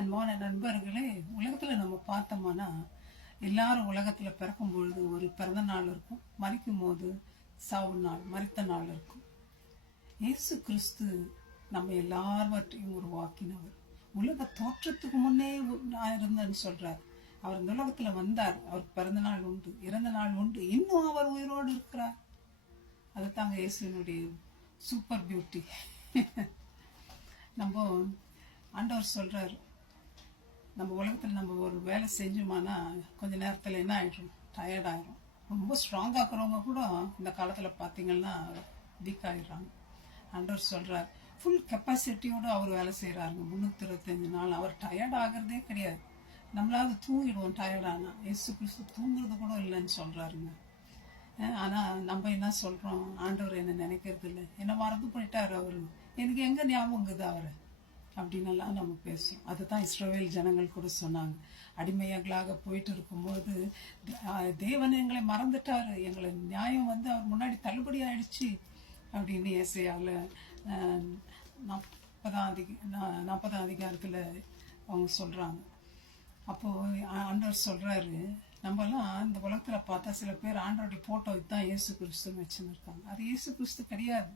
அன்பான நண்பர்களே, உலகத்துல நம்ம பார்த்தோம்னா எல்லாரும் உலகத்துல பிறக்கும் பொழுது ஒரு பிறந்த நாள் இருக்கும், மரிக்கும் போது சாவு நாள், மரித்த நாள் இருக்கும். இயேசு கிறிஸ்து நம்ம எல்லாவற்றையும் உருவாக்கினவர். உலக தோற்றத்துக்கு முன்னே நான் இருந்தேன்னு சொல்றார். அவர் இந்த உலகத்துல வந்தார். அவருக்கு பிறந்த நாள் உண்டு, இறந்த நாள் உண்டு, இன்னும் அவர் உயிரோடு இருக்கிறார். அதுதாங்க இயேசுனுடைய சூப்பர் பியூட்டி. நம்ம ஆண்டவர் சொல்றாரு, நம்ம உலகத்தில் நம்ம ஒரு வேலை செஞ்சோமானா கொஞ்ச நேரத்தில் என்ன ஆயிடும், டயர்ட் ஆயிரும். ரொம்ப ஸ்ட்ராங்காக இருக்கிறவங்க கூட இந்த காலத்தில் பார்த்தீங்கன்னா வீக் ஆகிடுறாங்க. ஆண்டவர் சொல்றார், ஃபுல் கெப்பாசிட்டியோடு அவர் வேலை செய்கிறாருங்க. 365 நாள் அவர் டயர்ட் ஆகிறதே கிடையாது. நம்மளாவது தூங்கிடுவோம் டயர்டானா, இயேசு கிறிஸ்து தூங்குறது கூட இல்லைன்னு சொல்றாருங்க. ஆனால் நம்ம என்ன சொல்கிறோம், ஆண்டவர் என்னை நினைக்கிறது இல்லை, என்னை மறந்து போயிட்டார் அவரு, எனக்கு எங்கே ஞாபகங்குது அவரை அப்படின்னெல்லாம் நம்ம பேசுவோம். அதுதான் இஸ்ரவேல் ஜனங்கள் கூட சொன்னாங்க. அடிமையங்களாக போயிட்டு இருக்கும்போது தேவன் எங்களை மறந்துட்டாரு, எங்களை நியாயம் அவர் முன்னாடி தள்ளுபடி ஆயிடுச்சு அப்படின்னு ஏசையாவில் 40ஆம் அதிகாரத்தில் அவங்க சொல்கிறாங்க. அப்போது ஆண்டவர் சொல்கிறாரு, நம்மலாம் இந்த உலகத்தில் பார்த்தா சில பேர் ஆண்டவருடைய ஃபோட்டோ தான் இயேசு கிறிஸ்து வச்சுன்னு இருக்காங்க. அது இயேசு கிறிஸ்து கிடையாது,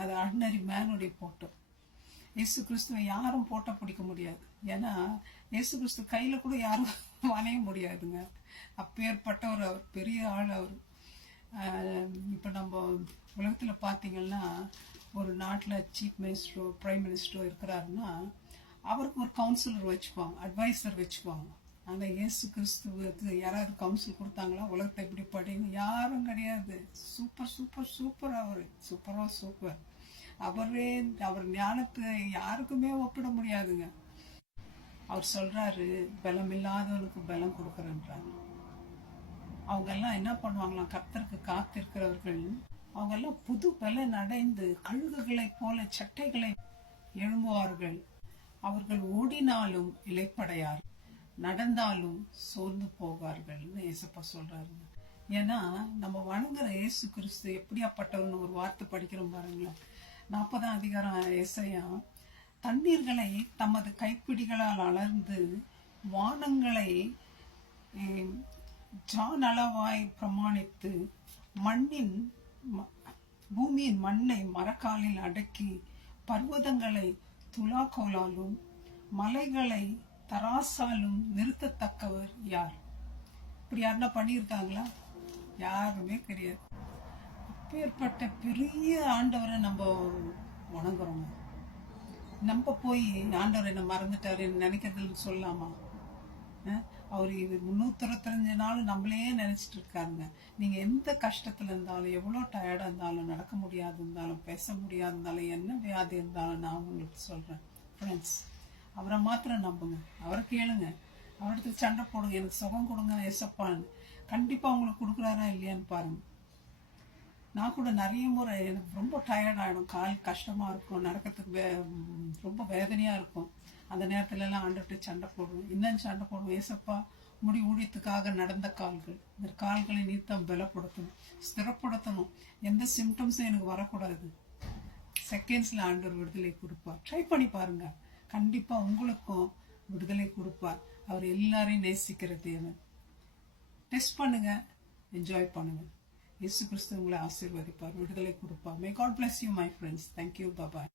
அது ஆர்டினரி மேனுடைய ஃபோட்டோ. இயேசு கிறிஸ்துவை யாரும் போட்டோ பிடிக்க முடியாது. ஏன்னா இயேசு கிறிஸ்து கையில் கூட யாரும் வரைய முடியாதுங்க. அப்பேற்பட்டவர் அவர், பெரிய ஆள் அவர். இப்போ நம்ம உலகத்தில் பார்த்தீங்கன்னா ஒரு நாட்டில் சீஃப் மினிஸ்டரோ பிரைம் மினிஸ்டரோ இருக்கிறாருன்னா அவருக்கு ஒரு கவுன்சிலர் வச்சுக்குவாங்க, அட்வைசர் வச்சுக்குவாங்க. ஆனால் இயேசு கிறிஸ்துவுக்கு யாராவது கவுன்சில் கொடுத்தாங்களா, உலகத்தை எப்படி படின்னு? யாரும் கிடையாது. சூப்பர் சூப்பர் சூப்பர், அவர் சூப்பரோ சூப்பர். அவர் ஞானத்தை யாருக்குமே ஒப்பிட முடியாதுங்க. அவர் சொல்றாரு, பலம் இல்லாதவனுக்கு பலம் கொடுக்கறன்றாரு. அவங்க எல்லாம் என்ன பண்ணுவாங்களாம், கர்த்தருக்கு காத்திருக்கிறவர்கள் அவங்க எல்லாம் புது பலன் அடைந்து கழுகுகளை போல சட்டைகளை எழும்புவார்கள். அவர்கள் ஓடினாலும் இலைப்படையார், நடந்தாலும் சோர்ந்து போவார்கள்னு ஏசப்பா சொல்றாருங்க. ஏன்னா நம்ம வணங்குற இயேசு கிறிஸ்து எப்படியாப்பட்டவர்னு ஒரு வார்த்தை படிக்கிறோம் பாருங்களேன். 40ஆம் அதிகாரம் ஏசாயா, தண்ணீர்களை தமது கைப்பிடிகளால் அளந்து வானங்களை ஜானளவாய் பிரமாணித்து பூமியின் மண்ணை மரக்காலில் அடக்கி பர்வதங்களை துலாக்கோலாலும் மலைகளை தராசாலும் நிறுத்தத்தக்கவர் யார்? இப்படி யாருன்னா பண்ணியிருக்காங்களா? யாருமே கிடையாது. அப்பேற்பட்ட பெரிய ஆண்டவரை நம்ம வணங்குறோம். நம்ம போய் ஆண்டவர் என்ன மறந்துட்டாரு நினைக்கிறதுன்னு சொல்லலாமா? அவர் 365 நாள் நம்மளே நினைச்சிட்டு இருக்காருங்க. நீங்க எந்த கஷ்டத்துல இருந்தாலும், எவ்வளோ டயர்டா இருந்தாலும், நடக்க முடியாது இருந்தாலும், பேச முடியாது இருந்தாலும், என்ன வியாதி இருந்தாலும், நான் உங்களுக்கு சொல்றேன் ஃப்ரெண்ட்ஸ், அவரை மாத்திரம் நம்புங்க, அவரை கேளுங்க, அவருக்கு சண்டை போடுங்க, எனக்கு சுகம் கொடுங்க ஏசப்பான்னு. கண்டிப்பா உங்களுக்கு கொடுக்குறாரா இல்லையான்னு பாருங்க. நான் கூட நிறைய முறை எனக்கு ரொம்ப டயர்ட் ஆகிடும், கால் கஷ்டமாக இருக்கும், நடக்கிறதுக்கு ரொம்ப வேதனையாக இருக்கும். அந்த நேரத்துலலாம் ஆண்டுகிட்ட சண்டை போடுவோம். இன்னும் சண்டை போடுவோம், ஏசப்பா முடி ஊழியத்துக்காக நடந்த கால்கள், இந்த கால்களை நீத்தம் பலப்படுத்தணும், ஸ்திரப்படுத்தணும், எந்த சிம்டம்ஸும் எனக்கு வரக்கூடாது. செகண்ட்ஸில் ஆண்டவர் விடுதலை கொடுப்பார். ட்ரை பண்ணி பாருங்க, கண்டிப்பாக உங்களுக்கும் விடுதலை கொடுப்பார். அவர் எல்லாரையும் நேசிக்கிற தேவன். டெஸ்ட் பண்ணுங்க, என்ஜாய் பண்ணுங்க. இயேசு கிறிஸ்து உங்களை ஆசீர்வதிப்பார், விடுதலை கொடுப்பார். May God bless you, my friends. Thank you. Bye bye.